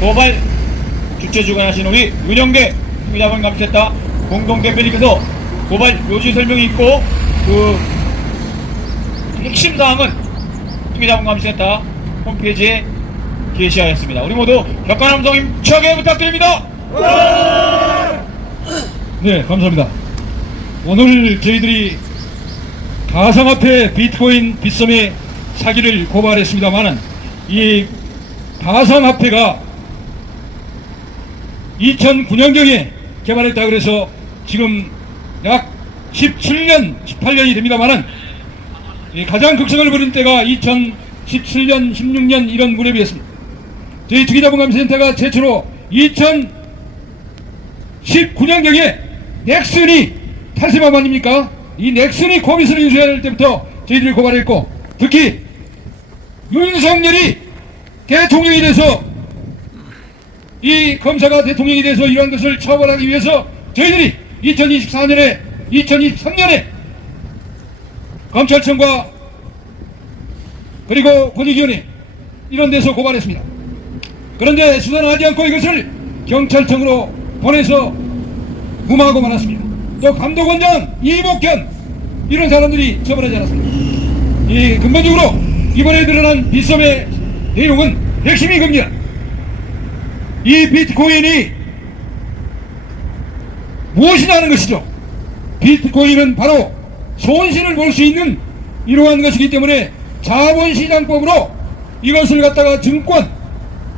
도발 주최 주관하신 우리 윤영대 특위자본 감시센터 공동대표님께서 고발 요지 설명이 있고 그 핵심 사항은 특위자본 감시센터 홈페이지에 게시하였습니다. 우리 모두 격간함성 힘차게 부탁드립니다. 네, 감사합니다. 오늘 저희들이 가상화폐 비트코인 빗썸의 사기를 고발했습니다만은 이 가상화폐가 2009년경에 개발했다 그래서 지금 약 17년, 18년이 됩니다만은 가장 극성을 부른 때가 2017년, 16년 이런 무렵이었습니다. 저희 투기자본감시센터가 최초로 2019년경에 넥슨이 탈세범 아닙니까? 이 넥슨이 코빗을 인수해야 할 때부터 저희들이 고발했고, 특히 윤석열이 대통령이 돼서 이 검사가 대통령이 돼서 이러한 것을 처벌하기 위해서 저희들이 2023년에 검찰청과 그리고 권익위원회 이런 데서 고발했습니다. 그런데 수사하지 않고 이것을 경찰청으로 보내서 무마하고 말았습니다. 또 감독원장 이복현 이런 사람들이 처벌하지 않았습니다. 이 근본적으로 이번에 드러난 빗썸의 내용은 핵심이 겁니다. 이 비트코인이 무엇이냐는 것이죠. 비트코인은 바로 손실을 볼 수 있는 이러한 것이기 때문에 자본시장법으로 이것을 갖다가 증권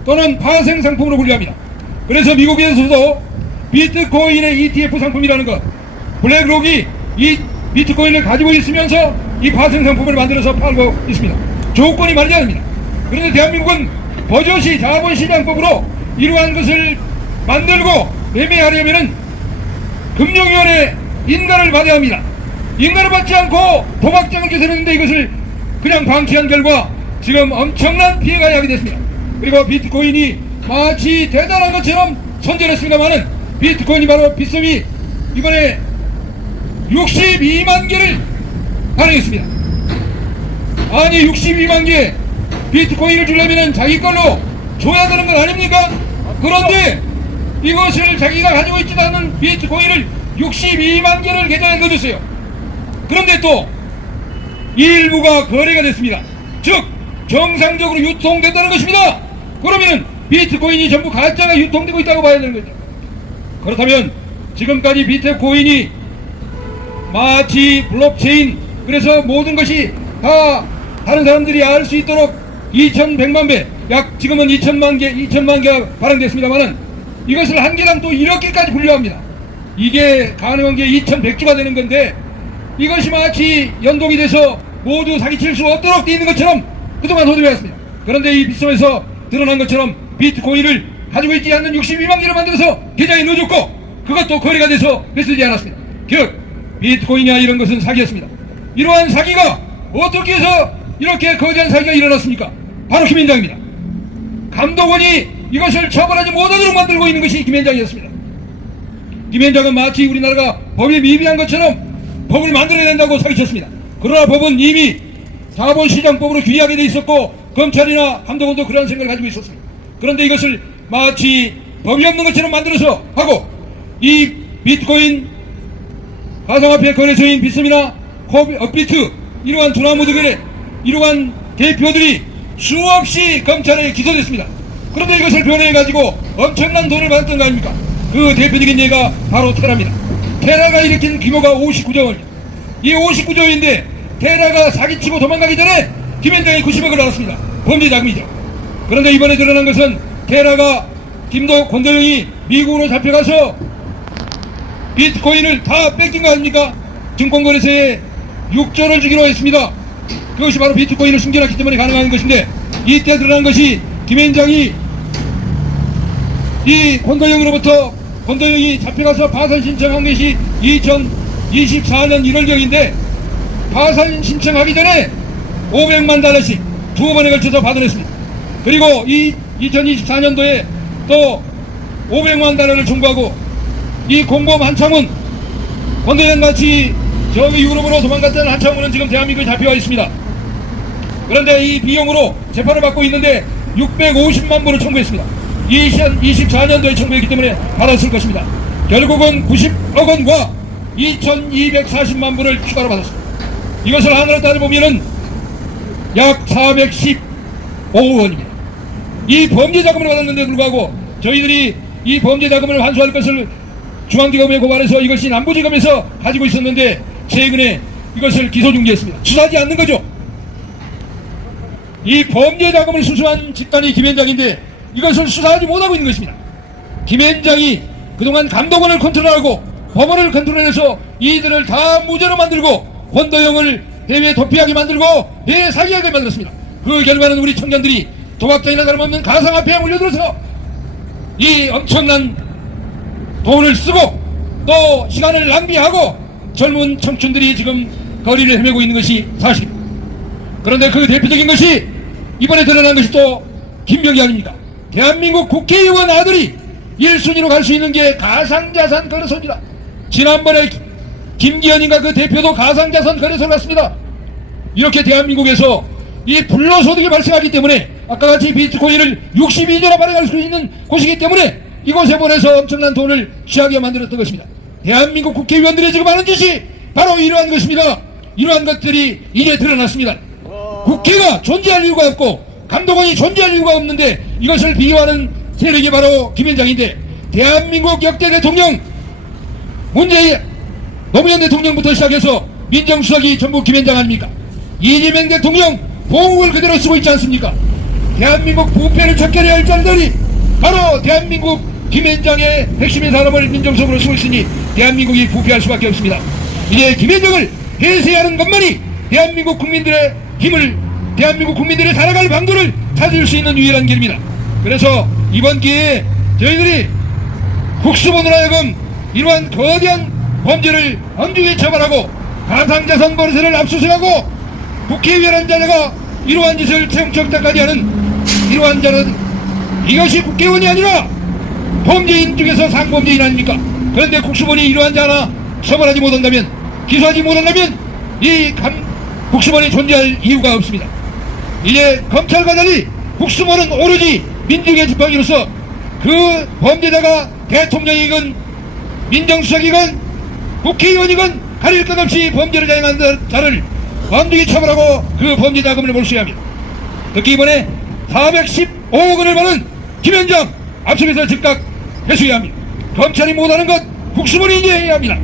또는 파생상품으로 분류합니다. 그래서 미국에서도 비트코인의 ETF 상품이라는 것, 블랙록이 이 비트코인을 가지고 있으면서 이 파생상품을 만들어서 팔고 있습니다. 조건이 말이 아닙니다. 그런데 대한민국은 버젓이 자본시장법으로 이러한 것을 만들고 매매하려면은 금융위원회 인가를 받아야 합니다. 인가를 받지 않고 도박장을 개설했는데 이것을 그냥 방치한 결과 지금 엄청난 피해가 야기됐습니다. 그리고 비트코인이 마치 대단한 것처럼 선전했습니다만은 비트코인이 바로 빗썸이 이번에 62만 개를 발행했습니다. 아니 62만 개 비트코인을 주려면 자기 걸로 줘야 되는 건 아닙니까? 그런데 이것을 자기가 가지고 있지도 않은 비트코인을 62만 개를 계좌에 넣어줬어요. 그런데 또 이 일부가 거래가 됐습니다. 즉 정상적으로 유통된다는 것입니다. 그러면 비트코인이 전부 가짜가 유통되고 있다고 봐야 되는 거죠. 그렇다면 지금까지 비트코인이 마치 블록체인, 그래서 모든 것이 다 다른 사람들이 알 수 있도록 2100만 배, 약 지금은 2000만 개가 발행됐습니다만은 이것을 한 개당 또 1억 개까지 분류합니다. 이게 가능한 게 2100주가 되는 건데 이것이 마치 연동이 돼서 모두 사기칠 수 없도록 되어 있는 것처럼 그동안 호도해왔습니다. 그런데 이 빗썸에서 드러난 것처럼 비트코인을 가지고 있지 않는 62만 개를 만들어서 계좌에 넣어줬고 그것도 거래가 돼서 쓰지 않았습니다. 즉 비트코인이나 이런 것은 사기였습니다. 이러한 사기가 어떻게 해서 이렇게 거대한 사기가 일어났습니까? 바로 김현장입니다. 감독원이 이것을 처벌하지 못하도록 만들고 있는 것이 김현장이었습니다. 김현장은 마치 우리나라가 법이 미비한 것처럼 법을 만들어야 된다고 사기쳤습니다. 그러나 법은 이미 자본시장법으로 규정하게 돼 있었고 검찰이나 감독원도 그런 생각을 가지고 있었습니다. 그런데 이것을 마치 법이 없는 것처럼 만들어서 하고 이 비트코인 가상화폐 거래소인 빗썸이나 업비트 이러한 두나무들의 이러한 대표들이 수없이 검찰에 기소됐습니다. 그런데 이것을 변호해가지고 엄청난 돈을 받았던 거 아닙니까? 그 대표적인 예가 바로 테라입니다. 테라가 일으킨 규모가 59조 원입니다. 이 59조인데 테라가 사기치고 도망가기 전에 김현장이 90억을 받았습니다. 범죄 자금이죠. 그런데 이번에 드러난 것은 테라가 권도영이 미국으로 잡혀가서 비트코인을 다 뺏긴 거 아닙니까? 증권거래소에 6조를 주기로 했습니다. 그것이 바로 비트코인을 숨겨놨기 때문에 가능한 것인데 이때 드러난 것이 김현장이 이 권도영이 잡혀가서 파산 신청한 것이 2024년 1월경인데 파산 신청하기 전에 500만 달러씩 두 번에 걸쳐서 받아냈습니다. 그리고 이 2024년도에 또 500만 달러를 청구하고 이 공범 한창훈 권도영같이 저기 유럽으로 도망갔던 한창훈은 지금 대한민국에 잡혀와 있습니다. 그런데 이 비용으로 재판을 받고 있는데 650만 불을 청구했습니다. 2024년도에 청구했기 때문에 받았을 것입니다. 결국은 90억 원과 2240만 불을 추가로 받았습니다. 이것을 하나로 따져보면은 약 415억 원입니다. 이 범죄 자금을 받았는데 불구하고 저희들이 이 범죄 자금을 환수할 것을 중앙지검에 고발해서 이것이 남부지검에서 가지고 있었는데 최근에 이것을 기소중지했습니다. 수사하지 않는 거죠. 이 범죄 자금을 수수한 집단이 김현장인데 이것을 수사하지 못하고 있는 것입니다. 김현장이 그동안 감독원을 컨트롤하고 법원을 컨트롤해서 이들을 다 무죄로 만들고 권도형을 해외 도피하게 만들고 해외 사기하게 만들었습니다. 그 결과는 우리 청년들이 도박장이나 다름없는 가상화폐에 몰려들어서 이 엄청난 돈을 쓰고 또 시간을 낭비하고 젊은 청춘들이 지금 거리를 헤매고 있는 것이 사실입니다. 그런데 그 대표적인 것이 이번에 드러난 것이 또 김병기 아닙니까? 대한민국 국회의원 아들이 1순위로 갈 수 있는 게 가상자산 거래소입니다. 지난번에 김기현인가 그 대표도 가상자산 거래소를 갔습니다. 이렇게 대한민국에서 이 불로소득이 발생하기 때문에 아까 같이 비트코인을 62조나 발행할 수 있는 곳이기 때문에 이곳에 보내서 엄청난 돈을 취하게 만들었던 것입니다. 대한민국 국회의원들이 지금 하는 짓이 바로 이러한 것입니다. 이러한 것들이 이제 드러났습니다. 국회가 존재할 이유가 없고 감독원이 존재할 이유가 없는데 이것을 비유하는 세력이 바로 김현장인데 대한민국 역대 대통령 문재인 노무현 대통령부터 시작해서 민정수석이 전부 김현장 아닙니까? 이재명 대통령 보국을 그대로 쓰고 있지 않습니까? 대한민국 부패를 척결해야 할 자들이 바로 대한민국 김현장의 핵심인 사람을 민정수석으로 쓰고 있으니 대한민국이 부패할 수밖에 없습니다. 이제 김현장을 해세하는 것만이 대한민국 국민들의 힘을 대한민국 국민들의 살아갈 방도를 찾을 수 있는 유일한 길입니다. 그래서 이번 기회에 저희들이 국수본으로 하여금 이러한 거대한 범죄를 엄중히 처벌하고 가상자산 거래소를 압수수색하고 국회의원 한 자가 이러한 짓을 채용적당까지 하는 이러한 자는 이것이 국회의원이 아니라 범죄인 중에서 상범죄인 아닙니까? 그런데 국수본이 이러한 자 하나 처벌하지 못한다면 기소하지 못한다면 이 국수본이 존재할 이유가 없습니다. 이제 검찰과 달리 국수본은 오로지 민중의 지팡이로서 그 범죄자가 대통령이건 민정수석이건 국회의원이건 가릴 것 없이 범죄를 자행한 자를 엄중히 처벌하고 그 범죄 자금을 몰수해야 합니다. 특히 이번에 415억 원을 받은 김현장 압수해서 즉각 회수해야 합니다. 검찰이 못하는 것 국수본이 이제 해야 합니다.